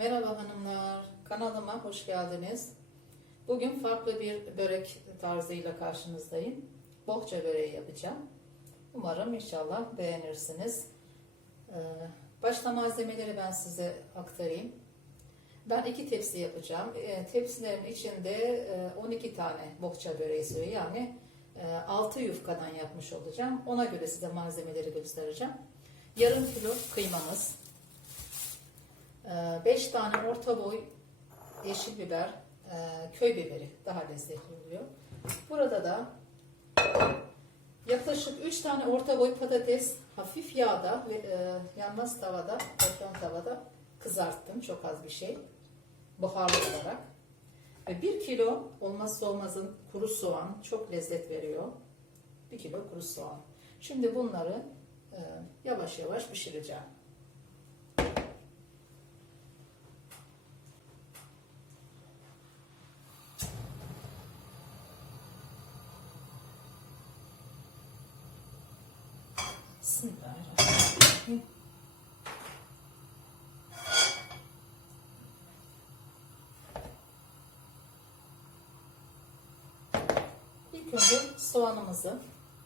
Merhaba hanımlar, kanalıma hoş geldiniz. Bugün farklı bir börek tarzıyla karşınızdayım. Bohça böreği yapacağım. Umarım inşallah beğenirsiniz. Ee, Başta malzemeleri ben size aktarayım. Ben iki tepsi yapacağım. Ee, Tepsilerin içinde e, 12 tane bohça böreği suyu yani 6 yufkadan yapmış olacağım. Ona göre size malzemeleri göstereceğim. Yarım kilo kıymamız, 5 tane orta boy yeşil biber, e, köy biberi daha lezzetli oluyor. Burada da yaklaşık 3 tane orta boy patates hafif yağda ve e, yanmaz tavada, teflon tavada kızarttım. Çok az bir şey. Buharlı olarak. Ve 1 kilo olmazsa olmazın kuru soğan çok lezzet veriyor. 1 kilo kuru soğan. Şimdi bunları e, yavaş yavaş pişireceğim. Önce soğanımızı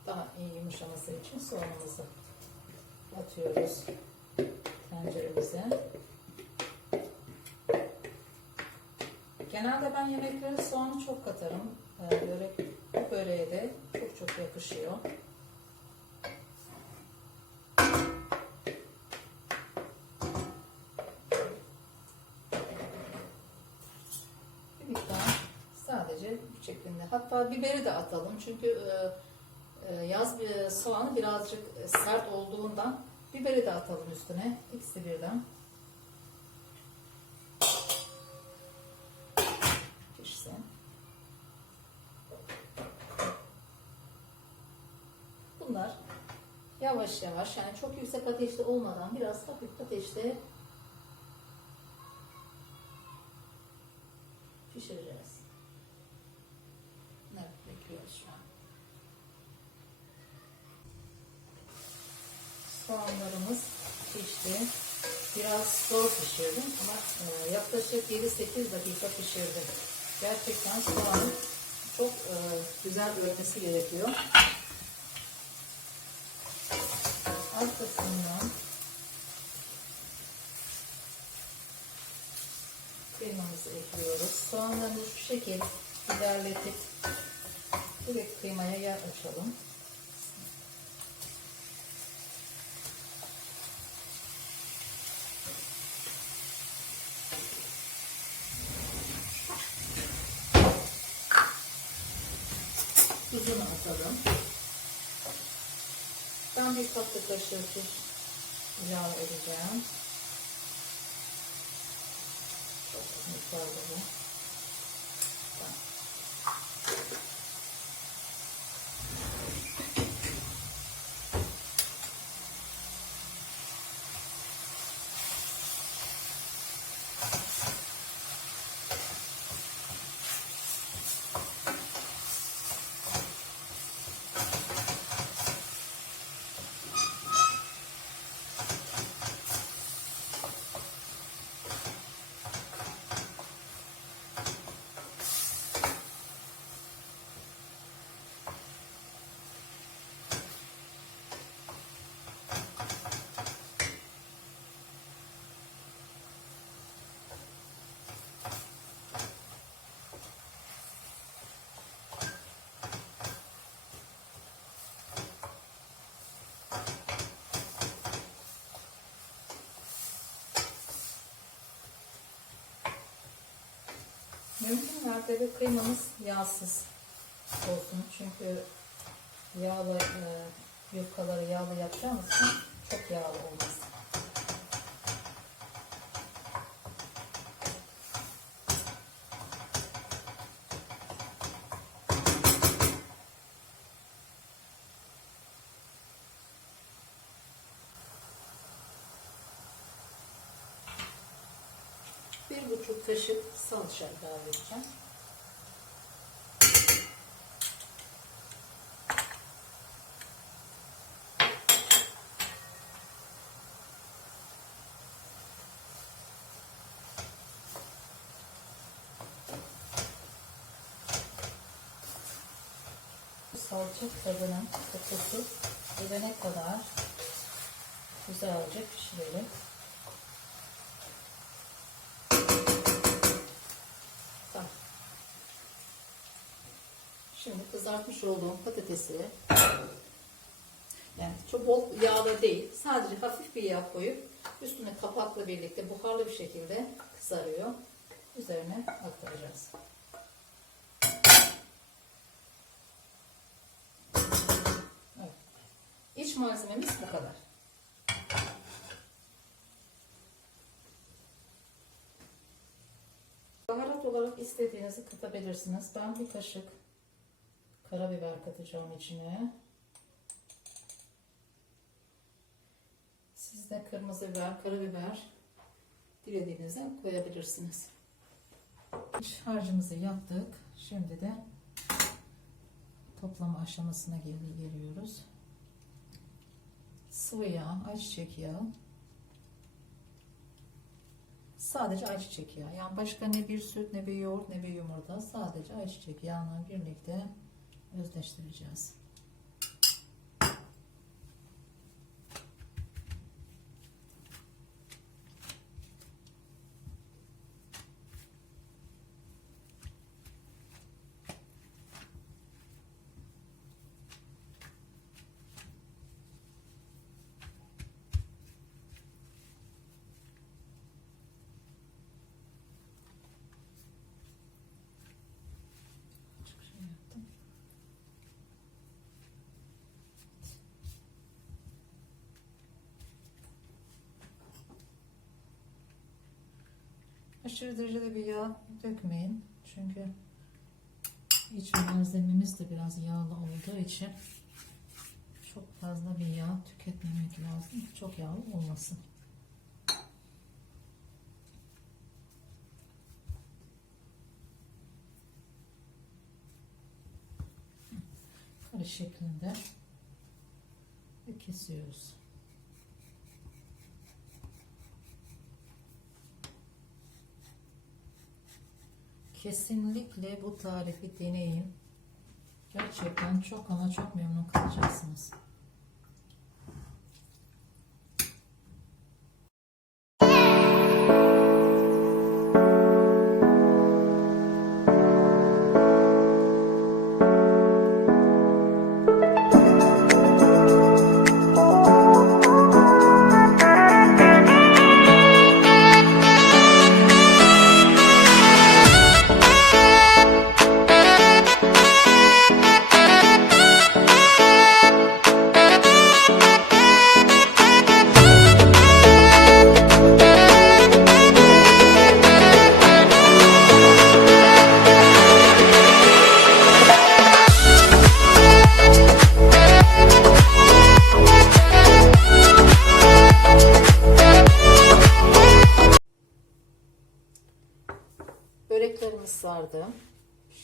daha iyi yumuşaması için soğanımızı atıyoruz tenceremize. Genelde ben yemeklere soğanı çok katarım. Ee, Börek, bu böreğe de çok çok yakışıyor. Hatta biberi de atalım çünkü e, e, yaz bir soğanı birazcık sert olduğundan biberi de atalım üstüne. İkisi birden. Bunlar yavaş yavaş yani çok yüksek ateşte olmadan biraz hafif ateşte pişireceğiz. Evet, bekliyoruz şu an. Soğanlarımız pişti. Biraz zor pişirdim ama e, yaklaşık 7-8 dakika pişirdim. Gerçekten soğanın çok e, güzel ölmesi gerekiyor. Arkasından kıymamızı ekliyoruz. Soğanları şu şekil ilerletip direkt kıymaya yer açalım. Tuzunu atalım. Ben bir tatlı kaşığı tuz ilave edeceğim. Çok miktarda bu. Mümkün mertebe kıymamız yağsız olsun. Çünkü yağlı e, yufkaları yağlı yapacağımız için çok yağlı olmaz. bir buçuk kaşık salça ilave edeceğim. salça tadının kokusu gelene kadar güzelce pişirelim. Kızartmış olduğum patatesi yani çok bol yağda değil. Sadece hafif bir yağ koyup üstüne kapakla birlikte buharlı bir şekilde kızarıyor. Üzerine aktaracağız. Evet. İç malzememiz bu kadar. Baharat olarak istediğinizi katabilirsiniz. Ben bir kaşık karabiber katacağım içine. Siz de kırmızı biber, karabiber dilediğinize koyabilirsiniz. Harcımızı yaptık. Şimdi de toplama aşamasına gel- geliyoruz. Sıvı yağ, ayçiçek yağı. Sadece ayçiçek yağı. Yani başka ne bir süt, ne bir yoğurt, ne bir yumurta. Sadece ayçiçek yağını birlikte özleştireceğiz. Çok şey yaptım. Aşırı derecede bir yağ dökmeyin. Çünkü iç malzememiz de biraz yağlı olduğu için çok fazla bir yağ tüketmemek lazım. Çok yağlı olmasın. Kare şeklinde kesiyoruz. Kesinlikle bu tarifi deneyin. Gerçekten çok ama çok memnun kalacaksınız.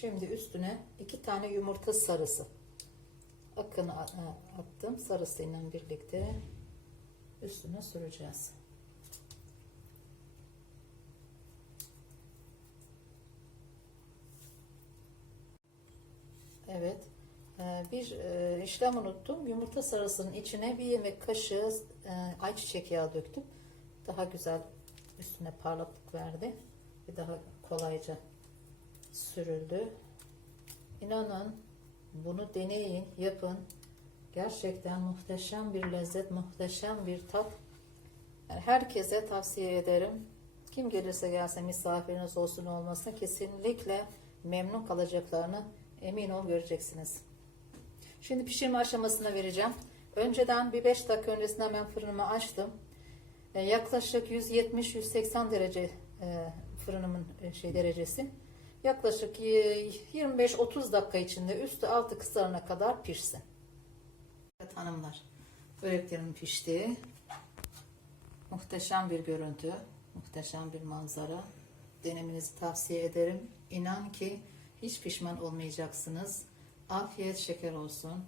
Şimdi üstüne iki tane yumurta sarısı. Akını a- attım. Sarısıyla birlikte üstüne süreceğiz. Evet. Ee, Bir e, işlem unuttum. Yumurta sarısının içine bir yemek kaşığı e, ayçiçek yağı döktüm. Daha güzel üstüne parlaklık verdi. Ve daha kolayca sürüldü. İnanın bunu deneyin, yapın. Gerçekten muhteşem bir lezzet, muhteşem bir tat. Yani herkese tavsiye ederim. Kim gelirse gelsin misafiriniz olsun olmasın kesinlikle memnun kalacaklarını emin ol göreceksiniz. Şimdi pişirme aşamasına vereceğim. Önceden bir 5 dakika öncesinden ben fırınımı açtım. E, yaklaşık 170-180 derece e, fırınımın e, şey derecesi. Yaklaşık e, 25-30 dakika içinde üstü altı kızarana kadar pişsin. Evet hanımlar, böreklerim pişti. Muhteşem bir görüntü, muhteşem bir manzara. Denemenizi tavsiye ederim. İnan ki hiç pişman olmayacaksınız. Afiyet şeker olsun.